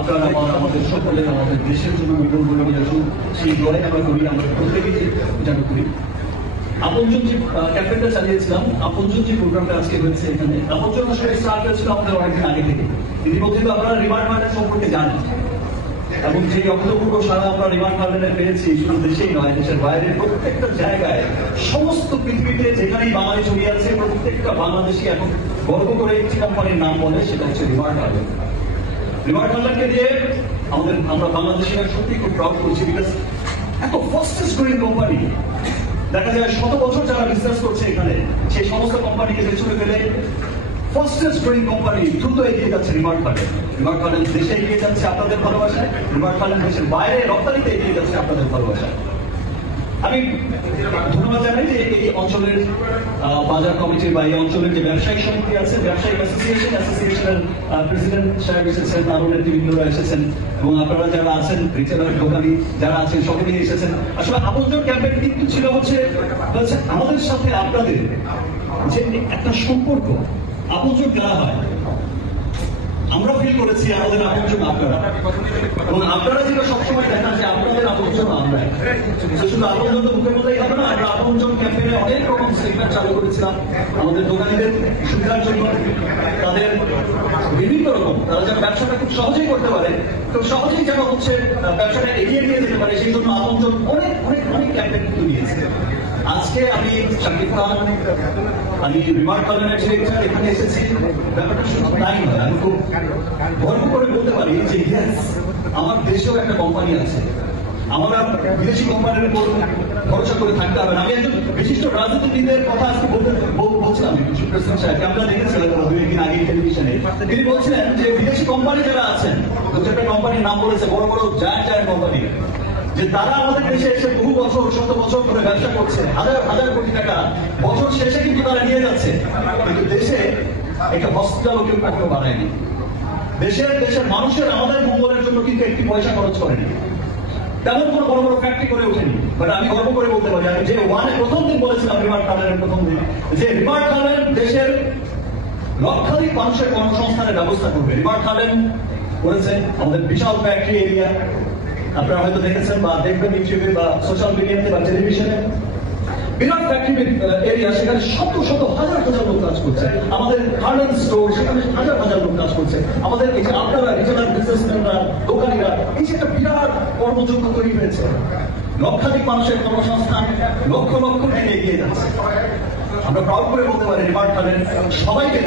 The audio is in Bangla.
আপনারা আমাদের সকলের আমাদের দেশের জন্য মঙ্গল বলে গেছেন, সেই লড়াই আমরা করি, আমরা প্রত্যেকেই যেন করি। আপনজন যে ক্যাম্পেইনটা চালিয়েছিলাম, আপনজন যে প্রোগ্রামটা আজকে হয়েছে এখানে, আপনজন আসলে স্টার্ট হয়েছিল আমাদের অনেকদিন আগে থেকে। ইতিমধ্যে তো আপনারা রিমান্ড ফান্ডের সম্পর্কে জানেন, এবং যে অভূতপূর্ব সারা আমরা রিমান্ড ফান্ডে পেয়েছি, শুধু দেশেই নয়, দেশের বাইরে প্রত্যেকটা জায়গায়, সমস্ত পৃথিবীতে যেখানেই বাঙালি ছড়িয়ে আছে, প্রত্যেকটা বাংলাদেশি এখন গর্ব করে একটি কোম্পানির নাম বলে, সেটা হচ্ছে রিমান্ড ফান্ড। রিমান্ড ফান্ডকে দিয়ে আমরা বাংলাদেশিরা সত্যি খুব প্রাউড করছি, বিকজ এত ফাস্টেস্ট গ্রোয়িং কোম্পানি, দেখা যায় 100 বছর যারা বিজনেস করছে এখানে, সেই সমস্ত কোম্পানিকে পেছনে ফেলে ফাস্টেস্ট গ্রোয়িং কোম্পানি দ্রুত এগিয়ে যাচ্ছে রিমান্ড ফান্ডে। রিমান্ড ফান্ডের দেশে এগিয়ে যাচ্ছে আপনাদের ভালোবাসায়, রিমান্ড ফান্ডের দেশের বাইরে রপ্তানিতে এগিয়ে যাচ্ছে আপনাদের ভালোবাসায়। আমি ধন্যবাদ জানাই যে এই অঞ্চলের বাজার কমিটি বা এই অঞ্চলের যে ব্যবসায়িক সমিতি আছে, ব্যবসায়িক অ্যাসোসিয়েশনের প্রেসিডেন্ট সাহেব এসেছেন, আরো নেতৃবৃন্দরা এসেছেন, এবং আপনারা যারা আছেন, রিটেলার দোকানি যারা আছেন, সকলেই এসেছেন। আসলে আপনজন ক্যাম্পেইন কিন্তু ছিল হচ্ছে আমাদের সাথে আপনাদের যে একটা সম্পর্ক, আপনজন কারা হয় আমরা ফিল করেছি, আমাদের আপনজন আপনারা, এবং আপনারা যেটা সবসময় দেখান যে আপনাদের আপনজন আমরা। শুধু আপনজন তো মুখের মধ্যেই হবে না, আমরা আপনজন ক্যাম্পেইনে অনেক রকম সেগমেন্ট চালু করেছিলাম আমাদের দোকানিদের সুবিধার জন্য, তাদের বিভিন্ন রকম, তারা যেন ব্যবসাটা খুব সহজেই করতে পারে, খুব সহজেই যেন হচ্ছে ব্যবসাটা এগিয়ে নিয়ে যেতে পারে, সেই জন্য আপনজন অনেক অনেক অনেক ক্যাম্পেইন কিন্তু নিয়েছে। আজকে আমি শাকিব খান, আমি রিমান্ড ফান্ডের ডিরেক্টর এখানে এসেছি, ব্যাপারটা শুধু তাই নয়, আমি খুব গর্ব করে বলতে পারি যে ইয়েস, আমার দেশেও একটা কোম্পানি আছে, আমরা বিদেশি কোম্পানির উপর ভরসা করে থাকতে হবে না। আমি একজন বিশিষ্ট রাজনীতিবিদের কথা আজকে বলছিলাম, প্রেসিডেন্ট সাহেবকে আমরা দেখেছিলাম 2 দিন আগে টেলিভিশনে, তিনি বলছিলেন যে বিদেশি কোম্পানি যারা আছেন, প্রত্যেকটা কোম্পানির নাম বলেছে, বড় বড় জায়ান্ট কোম্পানি, যে তারা আমাদের দেশে এসে বহু বছর, 100 বছর ধরে ব্যবসা করছে, হাজার হাজার কোটি টাকা বছর শেষে কিন্তু তারা নিয়ে যাচ্ছে, কিন্তু দেশে একটা হসপিটালও কেউ কখনো বানায়নি। দেশের মানুষের আমাদের মঙ্গলের জন্য কিন্তু একটি পয়সা খরচ করেনি, তেমন কোনো বড় বড় ফ্যাক্টরি করে ওঠেনি। বাট আমি গর্ব করে বলতে পারি, আমি যে প্রথম দিন বলেছিলাম রিমান্ড ফান্ডের প্রথম দিন, যে রিমান্ড ফান্ড দেশের লক্ষাধিক মানুষের কর্মসংস্থানের ব্যবস্থা করবে। রিমান্ড ফান্ড করেছে আমাদের বিশাল ফ্যাক্টরি এরিয়া, আপনারা হয়তো দেখেছেন বা দেখবেন ইউটিউবে বা সোশ্যাল মিডিয়াতে বা টেলিভিশনে, বিরাট ফ্যাক্টরি এরিয়া, সেখানে শত শত হাজার হাজার লোক কাজ করছে। আমাদের গার্মেন্টস স্টোর, সেখানে হাজার হাজার লোক কাজ করছে। আমাদের এই যে আপনারা রিটেলার বিজনেসম্যানরা, দোকানিরা, এই যে একটা বিরাট কর্মযোগ্য তৈরি হয়েছে, লক্ষাধিক মানুষের কর্মসংস্থান লক্ষ লক্ষ টাকা এগিয়ে যাচ্ছে। আমরা প্রাউড করে বলতে পারি রিমান্ড ফান্ডের সবাইকে